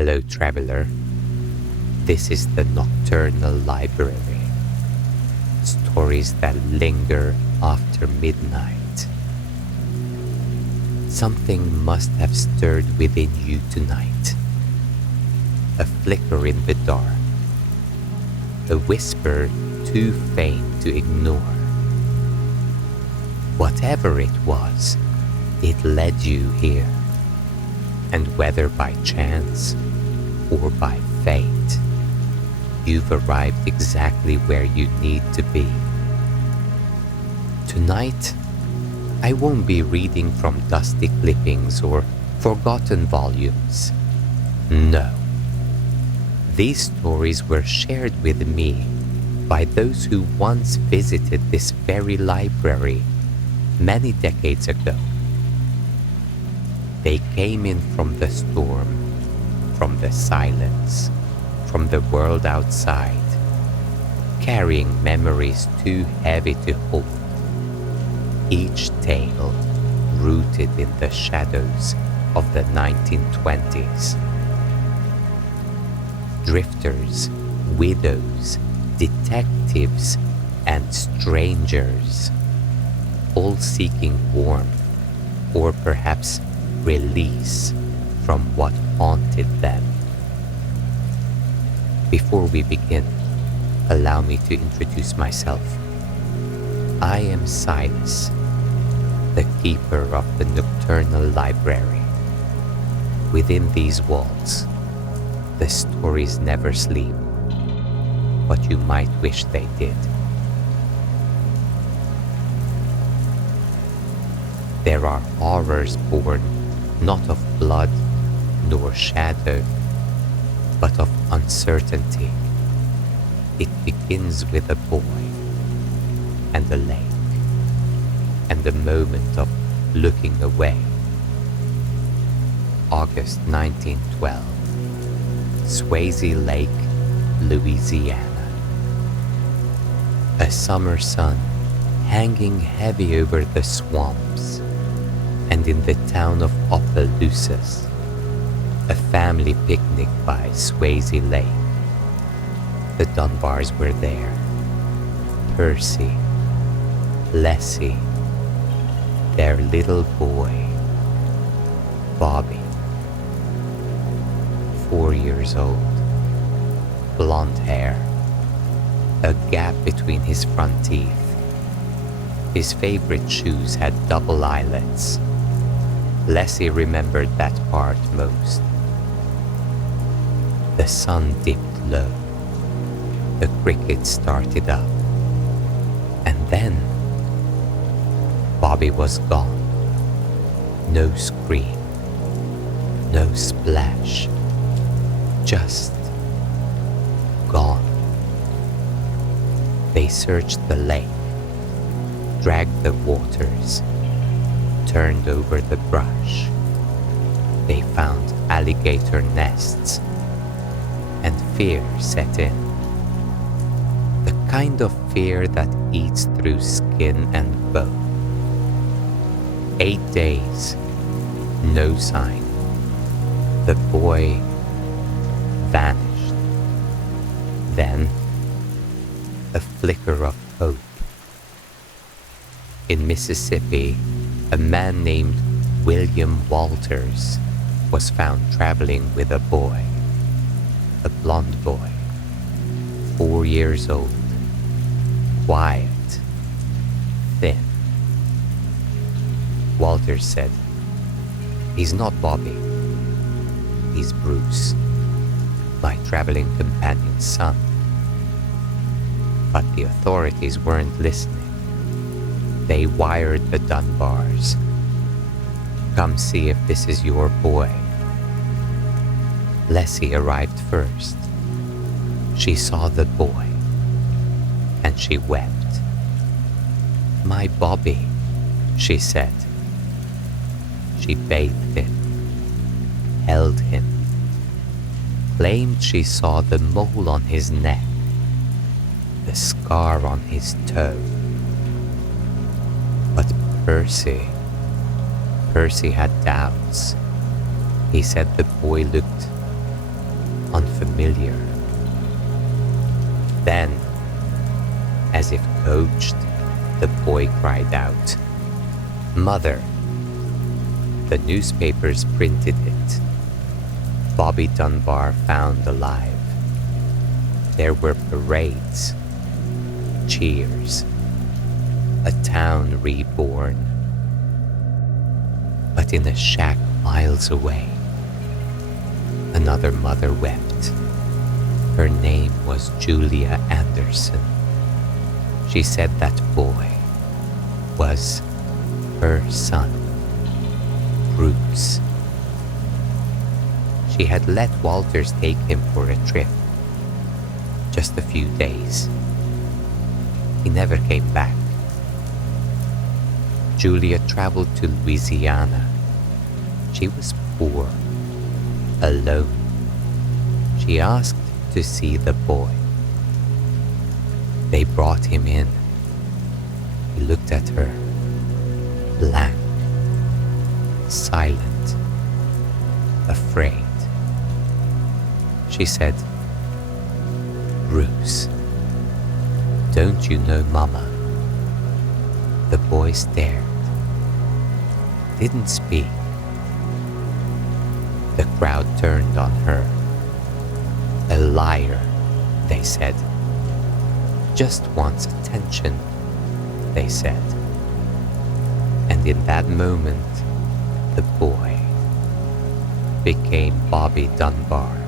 Hello, traveler. This is the Nocturnal Library. Stories that linger after midnight. Something must have stirred within you tonight. A flicker in the dark. A whisper too faint to ignore. Whatever it was, it led you here. And whether by chance or by fate, you've arrived exactly where you need to be. Tonight, I won't be reading from dusty clippings or forgotten volumes. No. These stories were shared with me by those who once visited this very library many decades ago. They came in from the storm, from the silence, from the world outside, carrying memories too heavy to hold. Each tale rooted in the shadows of the 1920s. Drifters, widows, detectives, and strangers, all seeking warmth, or perhaps release from what haunted them. Before we begin, allow me to introduce myself. I am Silas, the keeper of the Nocturnal Library. Within these walls, the stories never sleep, but you might wish they did. There are horrors born not of blood nor shadow, but of uncertainty. It begins with a boy and a lake and the moment of looking away. August 1912, Swayze Lake, Louisiana. A summer sun hanging heavy over the swamps, and in the town of Opelousas, a family picnic by Swayze Lake. The Dunbars were there. Percy, Leslie, their little boy, Bobby, 4 years old, blonde hair, a gap between his front teeth. His favorite shoes had double eyelets. Leslie remembered that part most. The sun dipped low. The crickets started up. And then Bobby was gone. No scream. No splash. Just gone. They searched the lake, dragged the waters, turned over the brush. They found alligator nests, and fear set in. The kind of fear that eats through skin and bone. 8 days, no sign. The boy vanished. Then, a flicker of hope. In Mississippi, a man named William Walters was found traveling with a boy, a blonde boy, 4 years old, quiet, thin. Walters said, "He's not Bobby. He's Bruce, my traveling companion's son." But the authorities weren't listening. They wired the Dunbars. "Come see if this is your boy." Leslie arrived first. She saw the boy, and she wept. "My Bobby," she said. She bathed him, held him, claimed she saw the mole on his neck, the scar on his toe. But Percy had doubts. He said the boy looked unfamiliar. Then, as if coached, the boy cried out, "Mother!" The newspapers printed it. Bobby Dunbar found alive. There were parades, cheers, a town reborn. But in a shack miles away, another mother wept. Her name was Julia Anderson. She said that boy was her son, Bruce. She had let Walters take him for a trip. Just a few days. He never came back. Julia traveled to Louisiana. She was poor, alone. She asked to see the boy. They brought him in. He looked at her, blank, silent, afraid. She said, "Bruce, don't you know Mama?" The boy stared, didn't speak. The crowd turned on her. "A liar," they said. "Just wants attention," they said. And in that moment, the boy became Bobby Dunbar.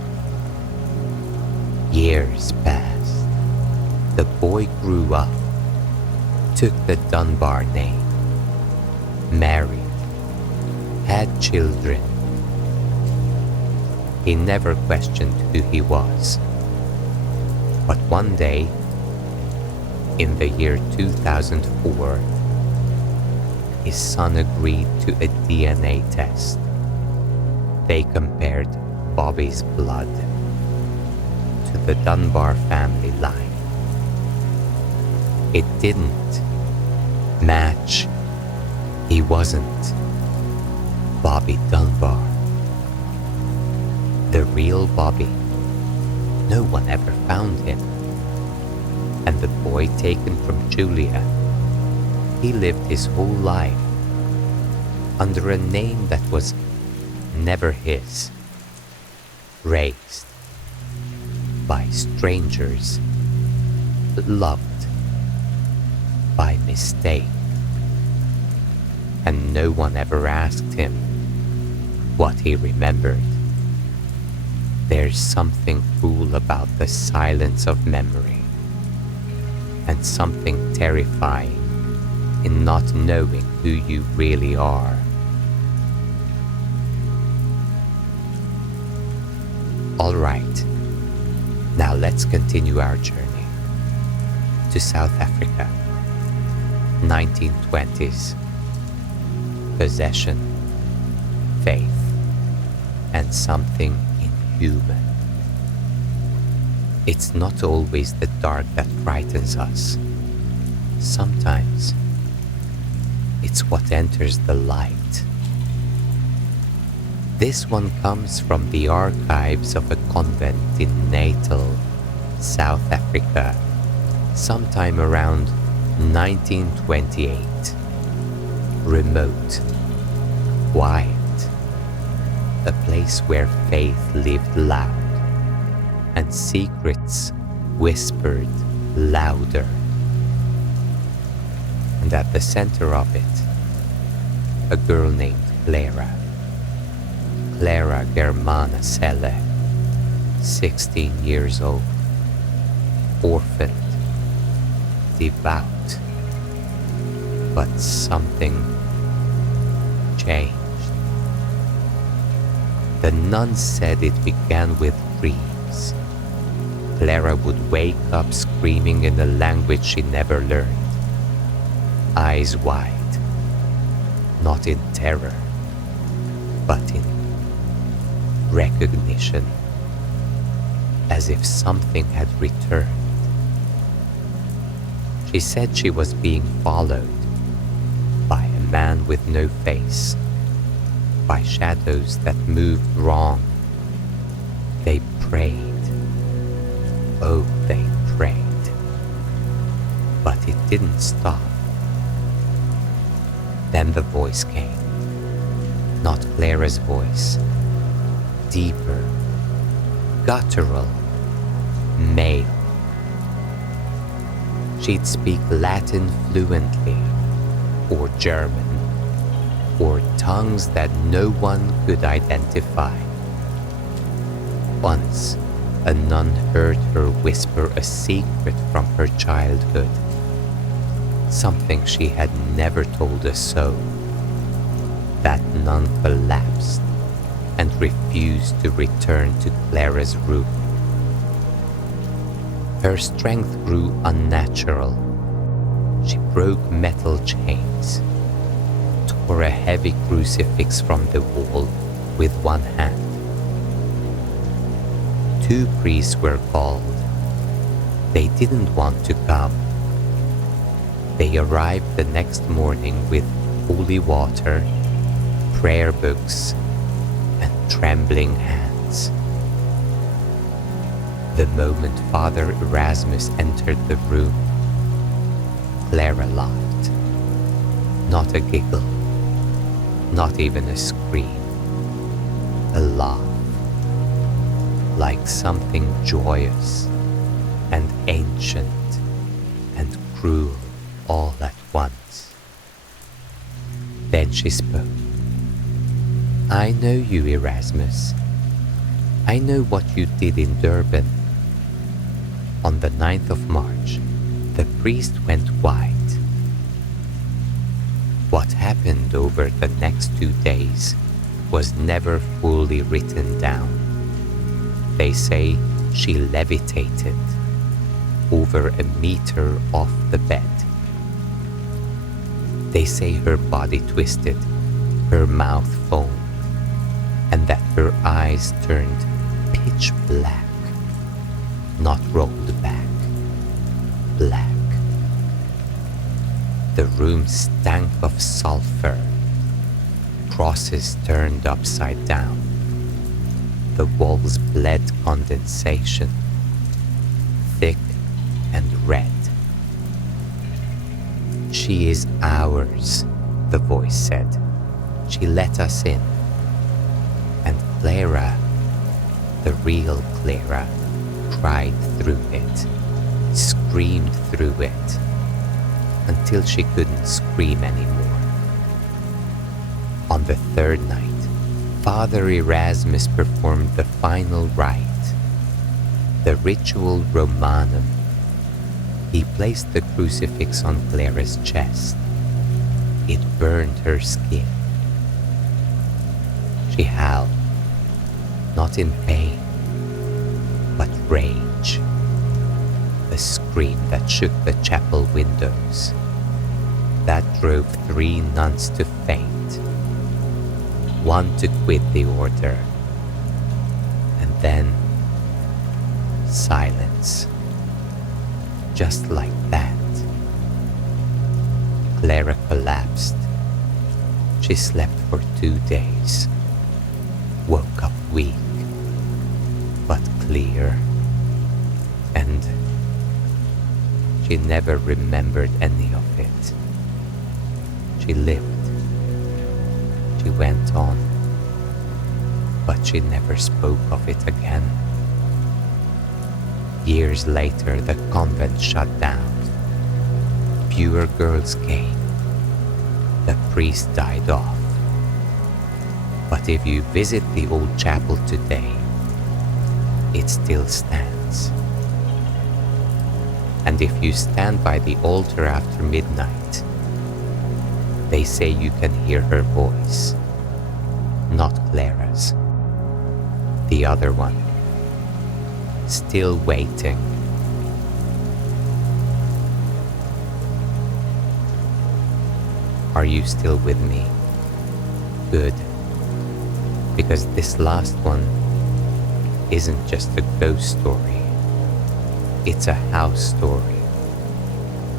Years passed. The boy grew up, took the Dunbar name, married, had children. He never questioned who he was. But one day, in the year 2004, his son agreed to a DNA test. They compared Bobby's blood to the Dunbar family line. It didn't match. He wasn't Bobby Dunbar. The real Bobby. No one ever found him. And the boy taken from Julia, he lived his whole life under a name that was never his, raised by strangers, loved by mistake. And no one ever asked him what he remembered. There's something cruel about the silence of memory, and something terrifying in not knowing who you really are. All right, now let's continue our journey to South Africa, 1920s. Possession, faith, and something inhuman. It's not always the dark that frightens us. Sometimes it's what enters the light. This one comes from the archives of a convent in Natal, South Africa, sometime around 1928. Remote, quiet, a place where faith lived loud and secrets whispered louder. And at the center of it, a girl named Clara Germana Cele, 16 years old, orphaned, devout. But something changed. The nuns said it began with dreams. Clara would wake up screaming in a language she never learned. Eyes wide, not in terror, but in recognition, as if something had returned. She said she was being followed by a man with no face, by shadows that moved wrong. They prayed. Oh, they prayed. But it didn't stop. Then the voice came. Not Clara's voice. Deeper, guttural, male. She'd speak Latin fluently, or German, or tongues that no one could identify. Once, a nun heard her whisper a secret from her childhood, something she had never told a soul. That nun collapsed and refused to return to Clara's room. Her strength grew unnatural. She broke metal chains, tore a heavy crucifix from the wall with one hand. 2 priests were called. They didn't want to come. They arrived the next morning with holy water, prayer books, and trembling hands. The moment Father Erasmus entered the room, Clara laughed. Not a giggle, not even a scream. A laugh, like something joyous and ancient and cruel all at once. Then she spoke. I know you, Erasmus. I know what you did in Durban. On the 9th of March, the priest went white. What happened over the next 2 days was never fully written down. They say she levitated over a meter off the bed. They say her body twisted, her mouth foamed, and that her eyes turned pitch black, not rolled back, black. The room stank of sulfur, crosses turned upside down. The walls bled condensation, thick and red. She is ours, the voice said. She let us in. And Clara, the real Clara, cried through it, screamed through it, until she couldn't scream anymore. On the 3rd night, Father Erasmus performed the final rite, the ritual Romanum. He placed the crucifix on Clara's chest. It burned her skin. She howled, not in pain, but rage. A scream that shook the chapel windows, that drove 3 nuns to faint, 1 to quit the order, and then silence. Just like that. Clara collapsed. She slept for 2 days, woke up weak, but clear, and she never remembered any of it. She lived. She went on, but she never spoke of it again. Years later, the convent shut down. Fewer girls came. The priest died off. But if you visit the old chapel today, it still stands. And if you stand by the altar after midnight, they say you can hear her voice. Not Clara's. The other one. Still waiting. Are you still with me? Good. Because this last one isn't just a ghost story. It's a house story.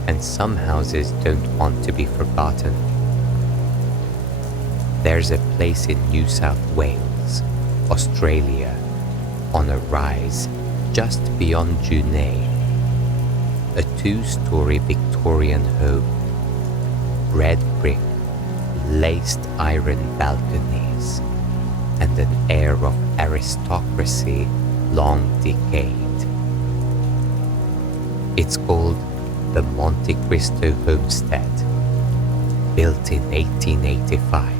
And some houses don't want to be forgotten. There's a place in New South Wales, Australia, On a rise just beyond Junay, a two-story Victorian home, red brick, laced iron balconies, and an air of aristocracy long decayed. It's called the Monte Cristo Homestead, built in 1885.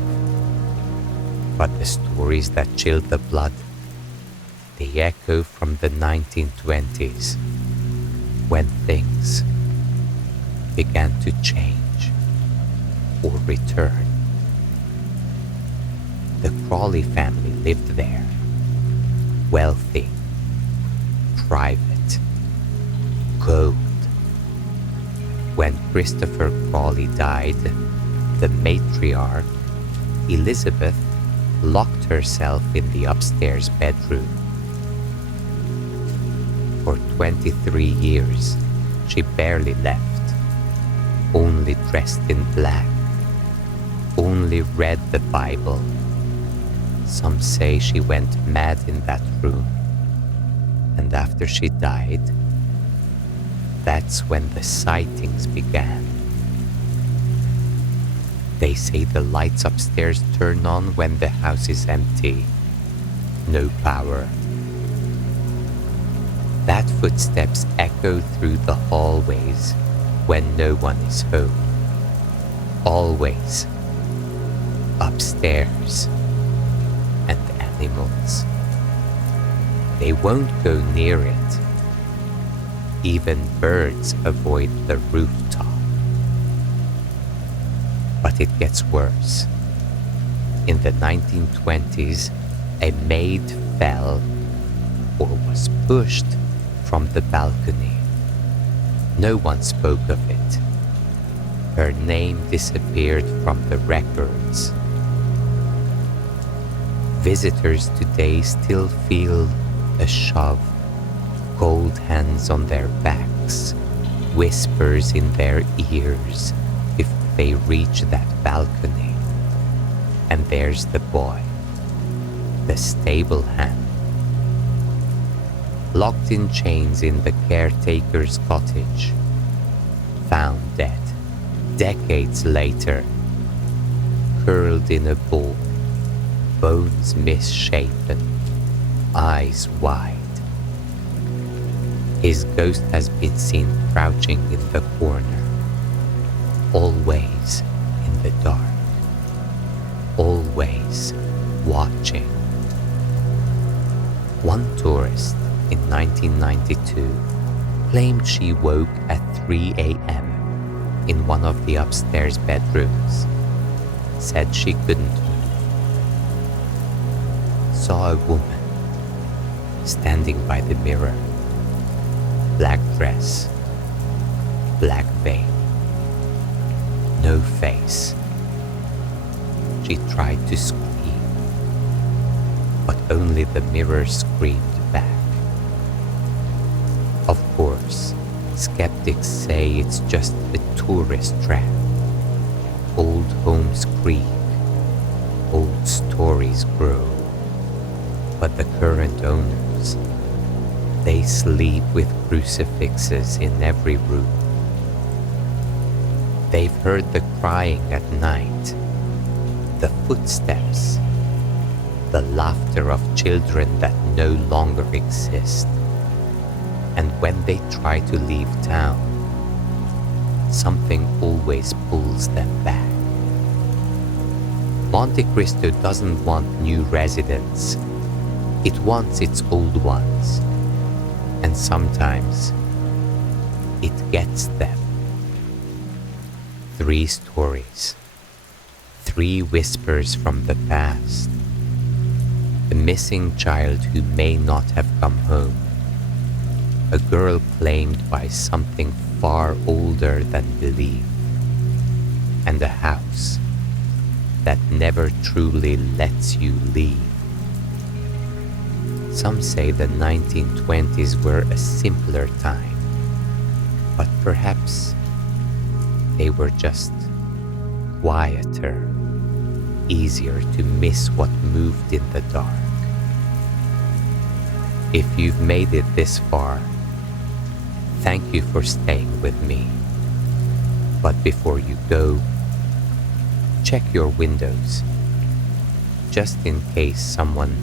But the stories that chill the blood, they echo from the 1920s, when things began to change or return. The Crawley family lived there, wealthy, private, gold. When Christopher Crawley died, the matriarch, Elizabeth, locked herself in the upstairs bedroom. For 23 years, she barely left, only dressed in black, only read the Bible. Some say she went mad in that room, and after she died, that's when the sightings began. They say the lights upstairs turn on when the house is empty, no power. That footsteps echo through the hallways when no one is home. Always upstairs. And animals, they won't go near it. Even birds avoid the rooftop. But it gets worse. In the 1920s, a maid fell or was pushed from the balcony. No one spoke of it. Her name disappeared from the records. Visitors today still feel a shove, cold hands on their backs, whispers in their ears if they reach that balcony. And there's the boy, the stable hand, locked in chains in the caretaker's cottage, found dead decades later, curled in a ball, bones misshapen, eyes wide. His ghost has been seen crouching in the corner, always in the dark, always watching. One tourist in 1992 claimed she woke at 3 a.m. in one of the upstairs bedrooms, said she couldn't move. Saw a woman standing by the mirror, black dress, black veil, no face. She tried to scream, but only the mirror screamed back. Of course, skeptics say it's just a tourist trap. Old homes creak, old stories grow. But the current owners, they sleep with crucifixes in every room. They've heard the crying at night, the footsteps, the laughter of children that no longer exist. And when they try to leave town, something always pulls them back. Monte Cristo doesn't want new residents. It wants its old ones. And sometimes it gets them. 3 stories, 3 whispers from the past. A missing child who may not have come home. A girl claimed by something far older than belief. And a house that never truly lets you leave. Some say the 1920s were a simpler time, but perhaps they were just quieter, easier to miss what moved in the dark. If you've made it this far, thank you for staying with me. But before you go, check your windows, just in case someone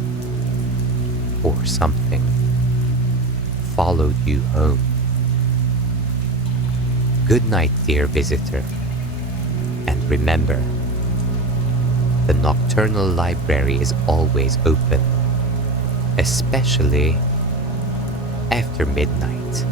or something followed you home. Good night, dear visitor, and remember, the Nocturnal Library is always open, especially after midnight.